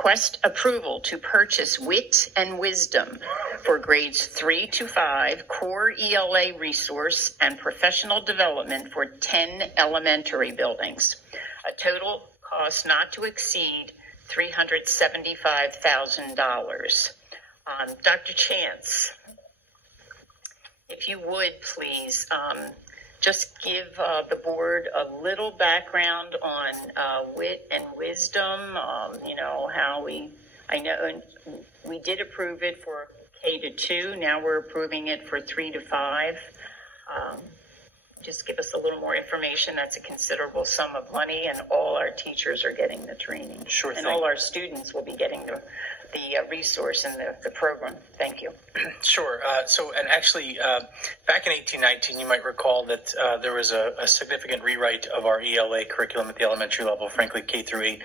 request approval to purchase Wit and Wisdom for grades 3 to 5 core ELA resource and professional development for 10 elementary buildings. A total cost not to exceed $375,000. Dr. Chance, if you would please just give the board a little background on Wit and Wisdom. How I know we did approve it for K to 2. Now we're approving it for 3 to 5. Just give us a little more information. That's a considerable sum of money, and all our teachers are getting the training. Sure thing. And all our students will be getting the resource and the program. Thank you. Sure. Back in 1819, you might recall that there was a significant rewrite of our ELA curriculum at the elementary level, frankly, K through 8,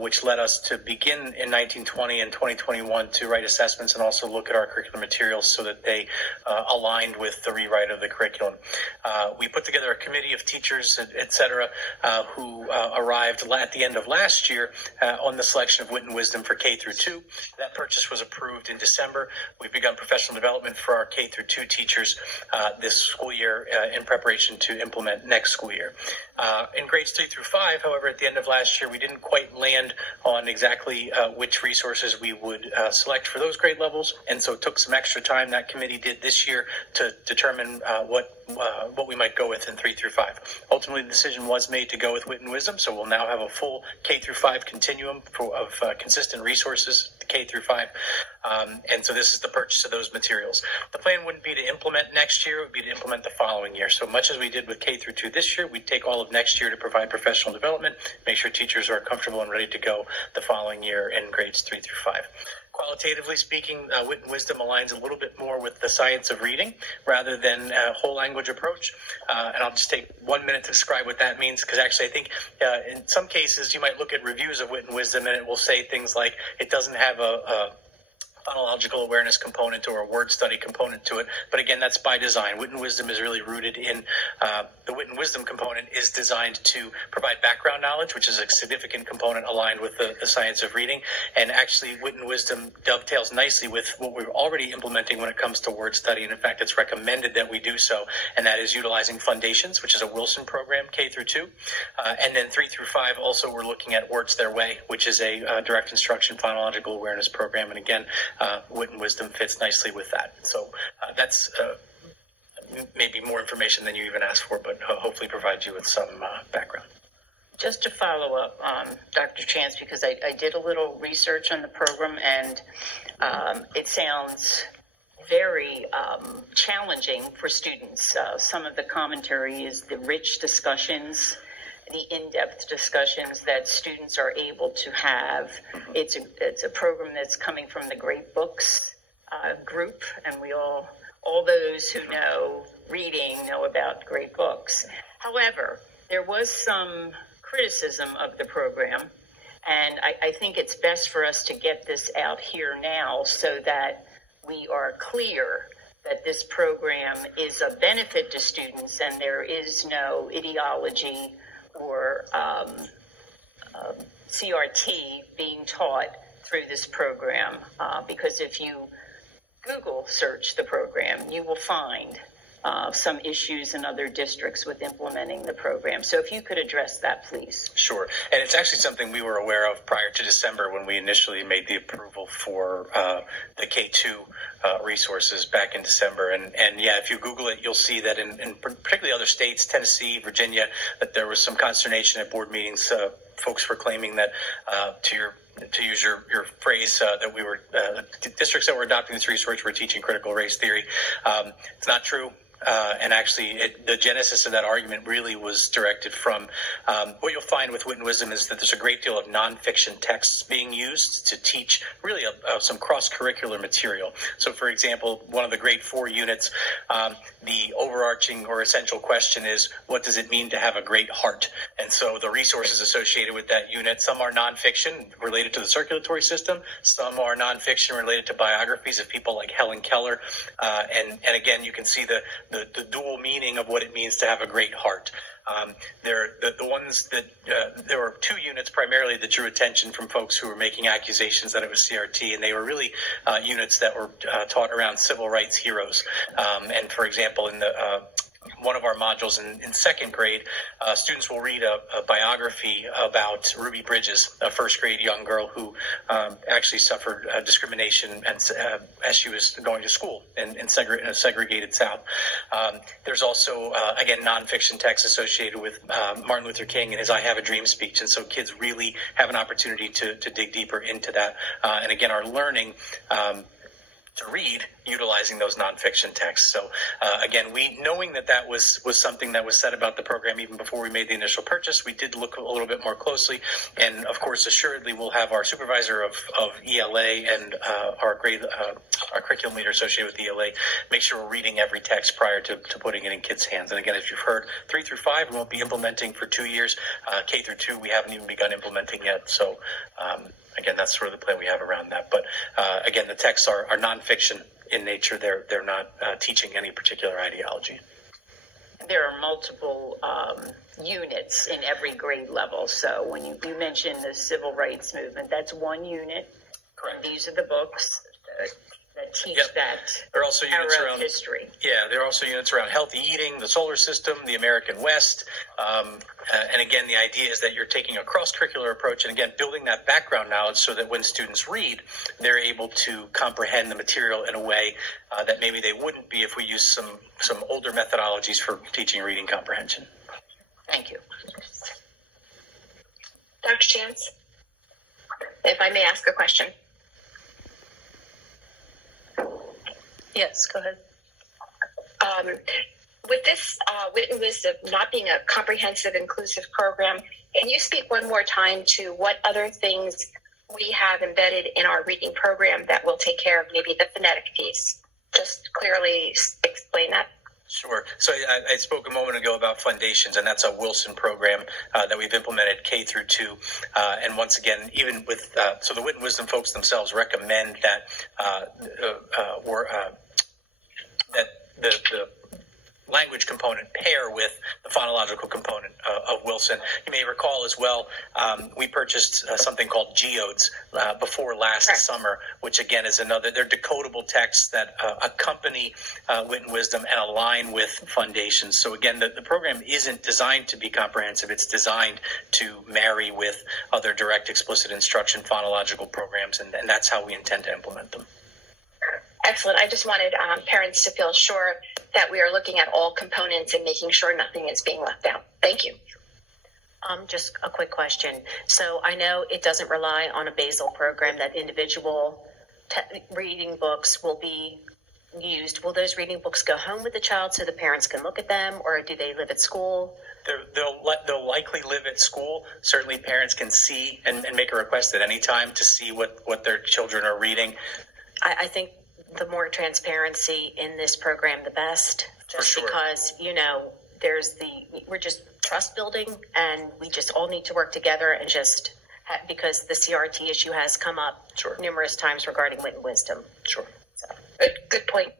which led us to begin in 1920 and 2021 to write assessments and also look at our curriculum materials so that they aligned with the rewrite of the curriculum. We put together a committee of teachers, et cetera, who arrived at the end of last year on the selection of Wit and Wisdom for K through 2. That purchase was approved in December. We've begun professional development for our K through 2 teachers this school year in preparation to implement next school year. In grades 3 through 5, however, at the end of last year, we didn't quite land on exactly which resources we would select for those grade levels, and so it took some extra time that committee did this year to determine what we might go with in 3 through 5. Ultimately, the decision was made to go with Wit and Wisdom, so we'll now have a full K through 5 continuum of consistent resources, K through 5. And so this is the purchase of those materials. The plan wouldn't be to implement next year, it would be to implement the following year. So much as we did with K through 2 this year, we'd take all of next year to provide professional development, make sure teachers are comfortable and ready to go the following year in grades 3 through 5. Qualitatively speaking, Wit and Wisdom aligns a little bit more with the science of reading rather than a whole language approach. And I'll just take 1 minute to describe what that means, because actually I think in some cases you might look at reviews of Wit and Wisdom and it will say things like it doesn't have a phonological awareness component or a word study component to it. But again, that's by design. Wit and Wisdom is really rooted in the Wit and Wisdom component is designed to provide background knowledge, which is a significant component aligned with the science of reading. And actually, Wit and Wisdom dovetails nicely with what we're already implementing when it comes to word study. And in fact, it's recommended that we do so. And that is utilizing Foundations, which is a Wilson program, K through 2. And then 3 through 5, also we're looking at Words Their Way, which is a direct instruction phonological awareness program. And again, Wit and Wisdom fits nicely with that. So that's maybe more information than you even asked for, but hopefully provide you with some background. Just to follow up, Dr. Chance, because I did a little research on the program, and it sounds very challenging for students. Some of the commentary is the rich discussions, the in-depth discussions that students are able to have. It's a program that's coming from the Great Books group, and we all those who know reading know about Great Books. However, there was some criticism of the program, and I think it's best for us to get this out here now so that we are clear that this program is a benefit to students and there is no ideology or CRT being taught through this program, because if you Google search the program, you will find some issues in other districts with implementing the program. So if you could address that, please. Sure. And it's actually something we were aware of prior to December when we initially made the approval for the K2 resources back in December. And yeah, if you Google it, you'll see that in particularly other states, Tennessee, Virginia, that there was some consternation at board meetings. Folks were claiming that, to use your phrase, that we were districts that were adopting this resource were teaching critical race theory. It's not true. And actually, the genesis of that argument really was directed from what you'll find with Wit and Wisdom is that there's a great deal of nonfiction texts being used to teach really some cross-curricular material. So, for example, one of the grade 4 units, the overarching or essential question is, what does it mean to have a great heart? And so the resources associated with that unit, some are nonfiction related to the circulatory system, some are nonfiction related to biographies of people like Helen Keller. And again, you can see the the dual meaning of what it means to have a great heart. There were 2 units primarily that drew attention from folks who were making accusations that it was CRT, and they were really units that were taught around civil rights heroes. And for example, in the one of our modules in second grade, students will read a biography about Ruby Bridges, a first grade young girl who actually suffered discrimination as she was going to school in a segregated South. There's also, again, nonfiction text associated with Martin Luther King and his I Have a Dream speech. And so kids really have an opportunity to dig deeper into that. And again, are learning to read utilizing those nonfiction texts. So again, knowing that was something that was said about the program even before we made the initial purchase, we did look a little bit more closely. And of course, assuredly, we'll have our supervisor of ELA and our curriculum leader associated with ELA make sure we're reading every text prior to putting it in kids' hands. And again, as you've heard, 3 through 5 we won't be implementing for 2 years. K through 2 we haven't even begun implementing yet. So again, that's sort of the plan we have around that. But again, the texts are nonfiction in nature. They're not teaching any particular ideology. There are multiple units in every grade level. So when you mentioned the civil rights movement, that's 1 unit. Correct. And these are the books that teach that there are also units era around of history. Yeah, there are also units around healthy eating, the solar system, the American West. And again, the idea is that you're taking a cross-curricular approach and again, building that background knowledge so that when students read, they're able to comprehend the material in a way that maybe they wouldn't be if we use some older methodologies for teaching reading comprehension. Thank you. Dr. Chance, if I may ask a question. Yes, go ahead. With this Wit&Wisdom not being a comprehensive, inclusive program, can you speak one more time to what other things we have embedded in our reading program that will take care of maybe the phonetic piece? Just clearly explain that. Sure. So I spoke a moment ago about foundations, and that's a Wilson program that we've implemented K through 2. And once again, even with so the Wit&Wisdom folks themselves recommend that the language component pair with the phonological component of Wilson. You may recall as well, we purchased something called Geodes before last summer, which again is they're decodable texts that accompany Wit&Wisdom and align with foundations. So again, the program isn't designed to be comprehensive. It's designed to marry with other direct explicit instruction phonological programs, and that's how we intend to implement them. Excellent. I just wanted parents to feel sure that we are looking at all components and making sure nothing is being left out. Thank you. Just a quick question. So I know it doesn't rely on a basal program that individual reading books will be used. Will those reading books go home with the child so the parents can look at them, or do they live at school? They'll likely live at school. Certainly parents can see and make a request at any time to see what their children are reading. I think the more transparency in this program, the best. Just For sure. Because, we're just trust building, and we just all need to work together and because the CRT issue has come up numerous times regarding Wit&Wisdom. Sure. Good point.